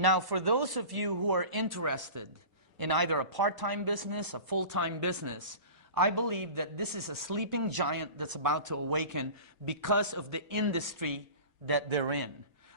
Now, for those of you who are interested in either a part-time business, a full-time business, I believe that this is a sleeping giant that's about to awaken because of the industry that they're in.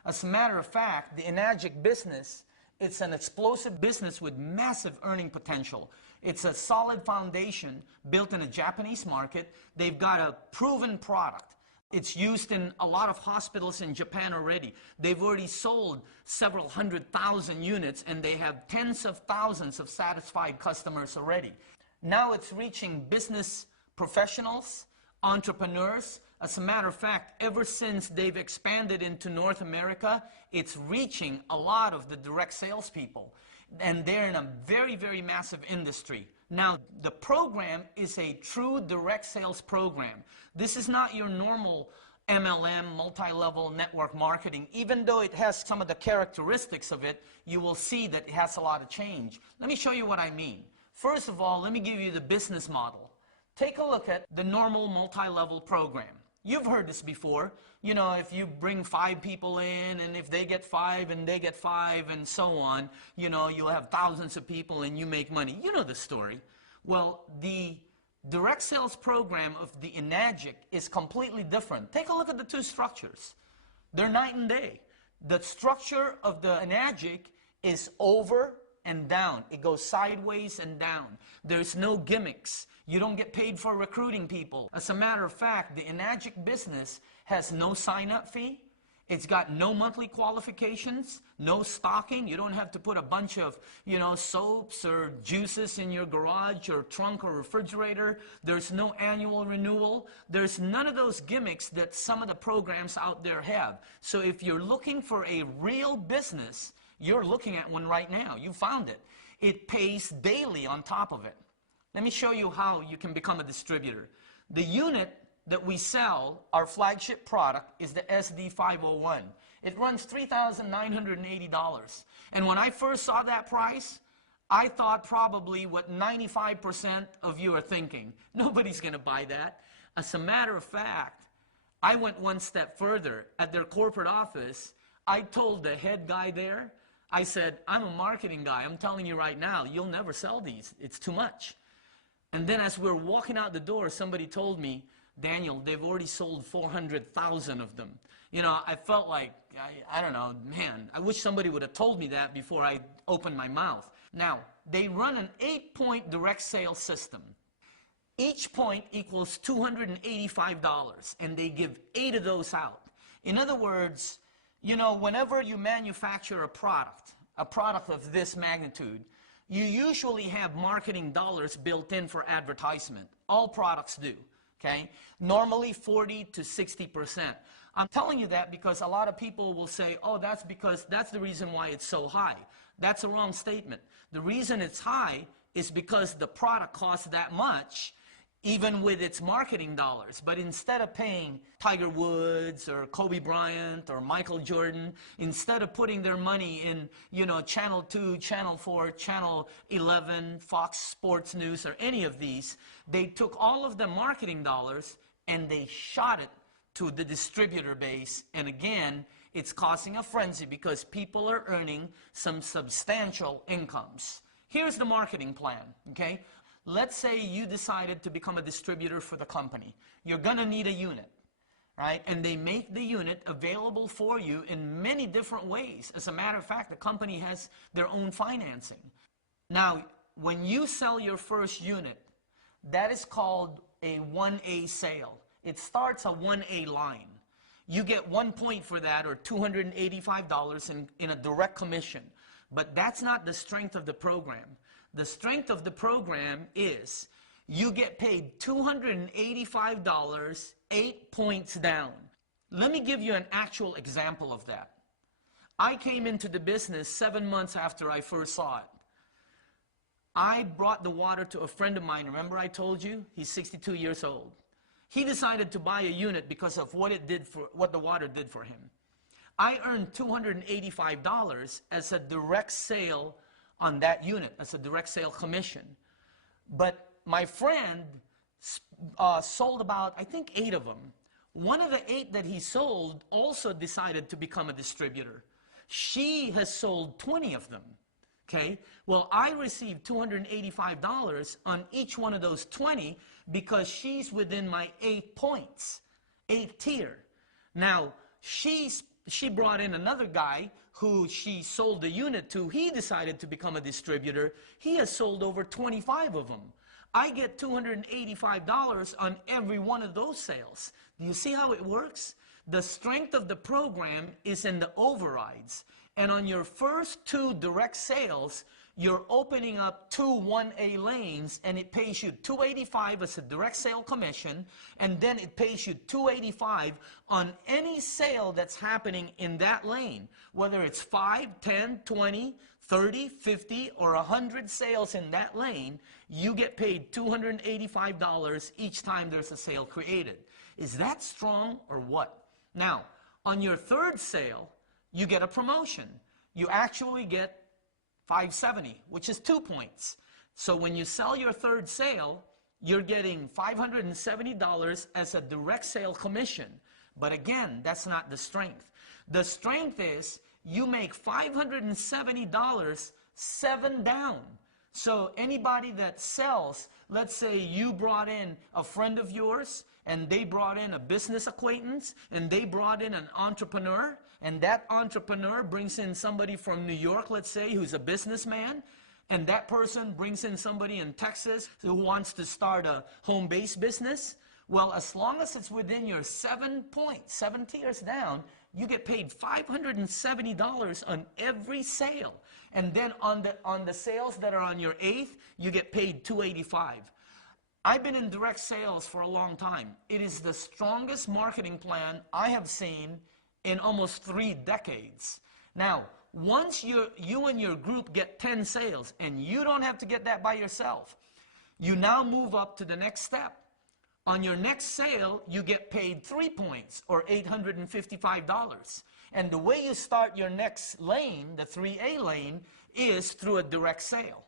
As a matter of fact, the Enagic business, it's an explosive business with massive earning potential. It's a solid foundation built in a Japanese market. They've got a proven product. It's used in a lot of hospitals in Japan already. They've already sold several 100,000 units, and they have tens of thousands of satisfied customers already. Now it's reaching business professionals, entrepreneurs. As a matter of fact, ever since they've expanded into North America, it's reaching a lot of the direct salespeople. And they're in a very, very massive industry. Now, the program is a true direct sales program. This is not your normal MLM, multi-level network marketing. Even though it has some of the characteristics of it, you will see that it has a lot of change. Let me show you what I mean. First of all, let me give you the business model. Take a look at the normal multi-level program. You've heard this before. You know, if you bring 5 people in, and if they get 5 and they get 5 and so on, you know, you'll have thousands of people and you make money. You know the story. Well, the direct sales program of the Enagic is completely different. Take a look at the two structures. They're night and day. The structure of the Enagic is over and down. It goes sideways and down. There's no gimmicks. You don't get paid for recruiting people. As a matter of fact, the Enagic business has no sign-up fee. It's got no monthly qualifications, no stocking. You don't have to put a bunch of, you know, soaps or juices in your garage or trunk or refrigerator. There's no annual renewal. There's none of those gimmicks that some of the programs out there have. So if you're looking for a real business, you're looking at one right now. You found it. It pays daily on top of it. Let me show you how you can become a distributor. The unit that we sell, our flagship product, is the SD501. It runs $3,980. And when I first saw that price, I thought probably what 95% of you are thinking. Nobody's going to buy that. As a matter of fact, I went one step further. At their corporate office, I told the head guy there, I said, I'm a marketing guy. I'm telling you right now, you'll never sell these. It's too much. And then as we're walking out the door, somebody told me, Daniel, they've already sold 400,000 of them. You know, I felt like, I don't know, man, I wish somebody would have told me that before I opened my mouth. Now, they run an 8-point direct sales system. Each point equals $285, and they give 8 of those out. In other words, you know, whenever you manufacture a product of this magnitude, you usually have marketing dollars built in for advertisement. All products do, okay? Normally 40 to 60%. I'm telling you that because a lot of people will say, oh, that's because that's the reason why it's so high. That's a wrong statement. The reason it's high is because the product costs that much, even with its marketing dollars. But instead of paying Tiger Woods or Kobe Bryant or Michael Jordan, instead of putting their money in, you know, Channel 2, Channel 4, Channel 11, Fox Sports News, or any of these, they took all of the marketing dollars and they shot it to the distributor base. And again, it's causing a frenzy because people are earning some substantial incomes. Here's the marketing plan, okay? Let's say you decided to become a distributor for the company. You're going to need a unit, right? And they make the unit available for you in many different ways. As a matter of fact, the company has their own financing. Now, when you sell your first unit, that is called a 1A sale. It starts a 1A line. You get 1 point for that, or $285 in a direct commission. But that's not the strength of the program. The strength of the program is you get paid $285, 8 points down. Let me give you an actual example of that. I came into the business 7 months after I first saw it. I brought the water to a friend of mine. Remember I told you? He's 62 years old. He decided to buy a unit because of what the water did for him. I earned $285 as a direct sale on that unit, as a direct sale commission. But my friend sold about, I think, 8 of them. One of the 8 that he sold also decided to become a distributor. She has sold 20 of them. Okay? Well, I received $285 on each one of those 20 because she's within my 8 points, 8th tier. Now, she brought in another guy who she sold the unit to. He decided to become a distributor. He has sold over 25 of them. I get $285 on every one of those sales. Do you see how it works? The strength of the program is in the overrides. And on your first 2 direct sales, you're opening up 2 1A lanes, and it pays you $285 as a direct sale commission, and then it pays you $285 on any sale that's happening in that lane, whether it's 5, 10, 20, 30, 50, or 100 sales in that lane. You get paid $285 each time there's a sale created. Is that strong or what? Now, on your 3rd sale, you get a promotion. You actually get $570, which is 2 points. So when you sell your 3rd sale, you're getting $570 as a direct sale commission. But again, that's not the strength. The strength is you make $570 7 down. So anybody that sells, let's say you brought in a friend of yours, and they brought in a business acquaintance, and they brought in an entrepreneur, and that entrepreneur brings in somebody from New York, let's say, who's a businessman, and that person brings in somebody in Texas who wants to start a home-based business. Well, as long as it's within your 7 points, 7 tiers down, you get paid $570 on every sale. And then on the sales that are on your 8th, you get paid $285. I've been in direct sales for a long time. It is the strongest marketing plan I have seen in almost 3 decades. Now, once you and your group get 10 sales, and you don't have to get that by yourself, you now move up to the next step. On your next sale, you get paid 3 points, or $855. And the way you start your next lane, the 3A lane, is through a direct sale.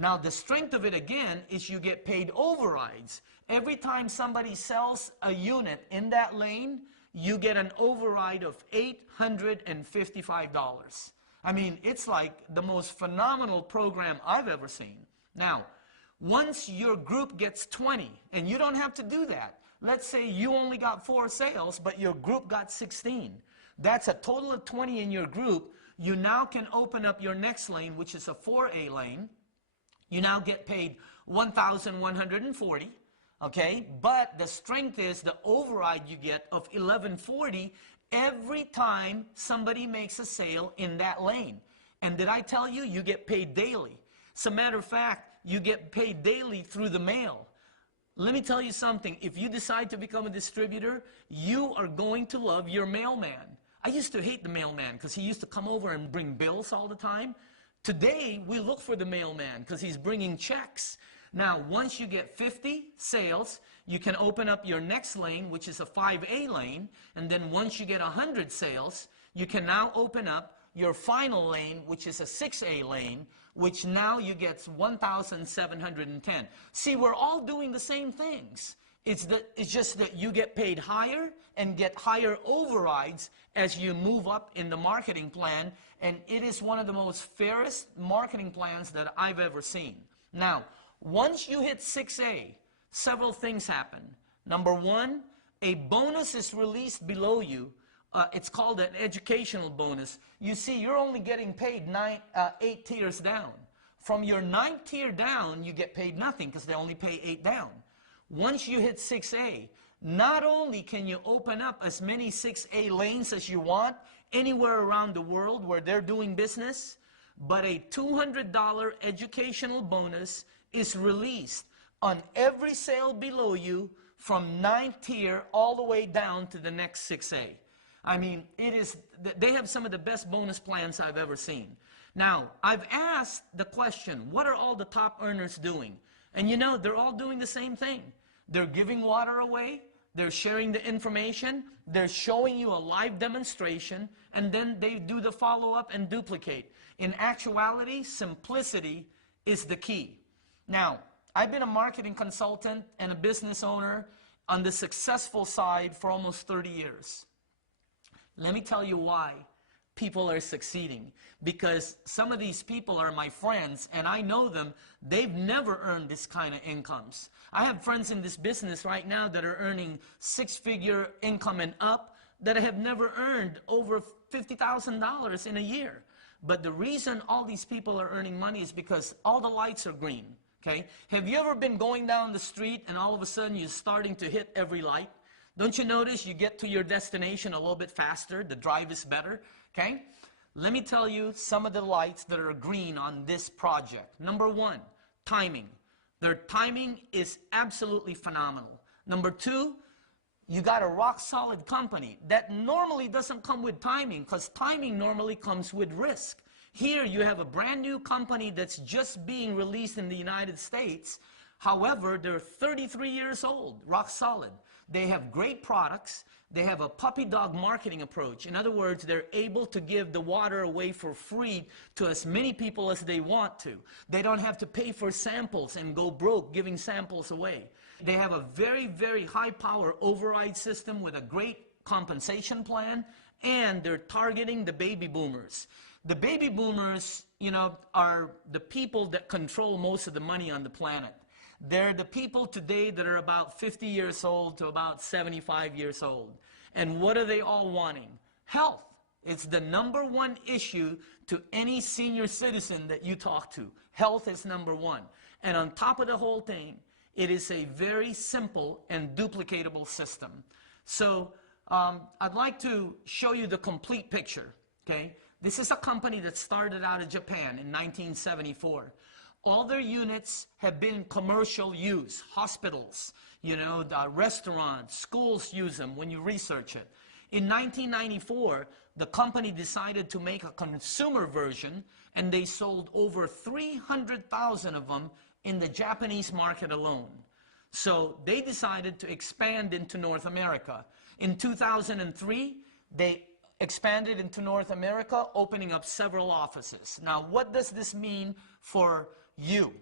Now, the strength of it, again, is you get paid overrides. Every time somebody sells a unit in that lane, you get an override of $855. I mean, it's like the most phenomenal program I've ever seen. Now, once your group gets 20, and you don't have to do that. Let's say you only got 4 sales, but your group got 16. That's a total of 20 in your group. You now can open up your next lane, which is a 4A lane. You now get paid $1,140, okay? But the strength is the override you get of $1,140 every time somebody makes a sale in that lane. And did I tell you, you get paid daily? As a matter of fact, you get paid daily through the mail. Let me tell you something. If you decide to become a distributor, you are going to love your mailman. I used to hate the mailman because he used to come over and bring bills all the time. Today, we look for the mailman because he's bringing checks. Now, once you get 50 sales, you can open up your next lane, which is a 5A lane. And then once you get 100 sales, you can now open up your final lane, which is a 6A lane, which now you get 1,710. See, we're all doing the same things. It's just that you get paid higher and get higher overrides as you move up in the marketing plan, and it is one of the most fairest marketing plans that I've ever seen. Now, once you hit 6A, several things happen. Number 1, a bonus is released below you. It's called an educational bonus. You see, you're only getting paid 8 tiers down. From your 9th tier down, you get paid nothing because they only pay 8 down. Once you hit 6A, not only can you open up as many 6A lanes as you want anywhere around the world where they're doing business, but a $200 educational bonus is released on every sale below you from 9th tier all the way down to the next 6A. I mean, they have some of the best bonus plans I've ever seen. Now, I've asked the question, what are all the top earners doing? And you know, they're all doing the same thing. They're giving water away, they're sharing the information, they're showing you a live demonstration, and then they do the follow-up and duplicate. In actuality, simplicity is the key. Now, I've been a marketing consultant and a business owner on the successful side for almost 30 years. Let me tell you why people are succeeding, because some of these people are my friends and I know them. They've never earned this kind of incomes. I have friends in this business right now that are earning six-figure income and up that have never earned over $50,000 in a year. But the reason all these people are earning money is because all the lights are green. Okay? Have you ever been going down the street and all of a sudden you're starting to hit every light? Don't you notice you get to your destination a little bit faster? The drive is better. Okay? Let me tell you some of the lights that are green on this project. Number one, timing. Their timing is absolutely phenomenal. Number two, you got a rock-solid company that normally doesn't come with timing, because timing normally comes with risk. Here you have a brand new company that's just being released in the United States. However, they're 33 years old, rock solid. They have great products. They have a puppy dog marketing approach. In other words, they're able to give the water away for free to as many people as they want to. They don't have to pay for samples and go broke giving samples away. They have a very, very high power override system with a great compensation plan, and they're targeting the baby boomers. The baby boomers, you know, are the people that control most of the money on the planet. They're the people today that are about 50 years old to about 75 years old. And what are they all wanting? Health. It's the number one issue to any senior citizen that you talk to. Health is number one. And on top of the whole thing, it is a very simple and duplicatable system. So I'd like to show you the complete picture. Okay? This is a company that started out of Japan in 1974. All their units have been commercial use. Hospitals, you know, restaurants, schools use them when you research it. In 1994, the company decided to make a consumer version, and they sold over 300,000 of them in the Japanese market alone. So they decided to expand into North America. In 2003, they expanded into North America, opening up several offices. Now, what does this mean for you?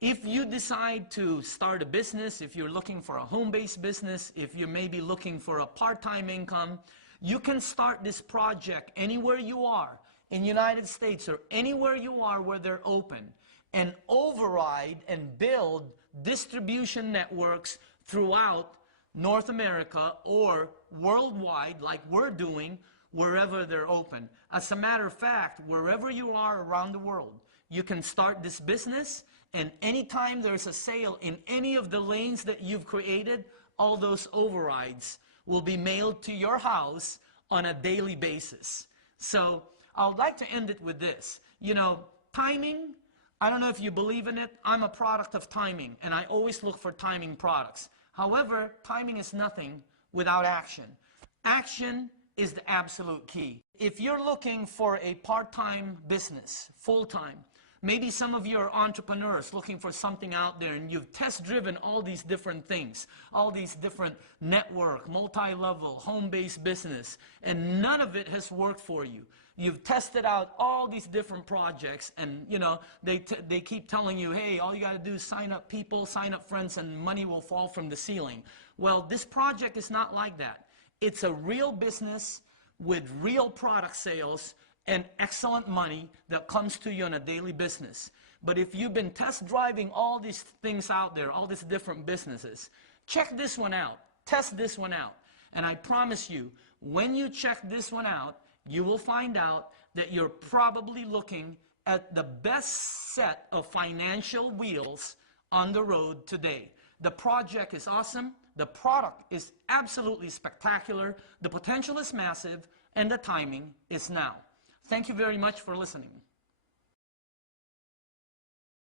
If you decide to start a business, if you're looking for a home-based business, if you're maybe looking for a part-time income, you can start this project anywhere you are in the United States or anywhere you are where they're open, and override and build distribution networks throughout North America or worldwide, like we're doing, wherever they're open. As a matter of fact, wherever you are around the world, you can start this business, and anytime there's a sale in any of the lanes that you've created, all those overrides will be mailed to your house on a daily basis. So I would like to end it with this. You know, timing, I don't know if you believe in it. I'm a product of timing, and I always look for timing products. However, timing is nothing without action. Action is the absolute key. If you're looking for a part-time business, full-time, maybe some of you are entrepreneurs looking for something out there, and you've test-driven all these different things, all these different network, multi-level, home-based business, and none of it has worked for you. You've tested out all these different projects, and you know they keep telling you, hey, all you got to do is sign up people, sign up friends, and money will fall from the ceiling. Well, this project is not like that. It's a real business with real product sales and excellent money that comes to you on a daily business. But if you've been test driving all these things out there, all these different businesses, check this one out. Test this one out. And I promise you, when you check this one out, you will find out that you're probably looking at the best set of financial wheels on the road today. The project is awesome. The product is absolutely spectacular. The potential is massive, and the timing is now. Thank you very much for listening.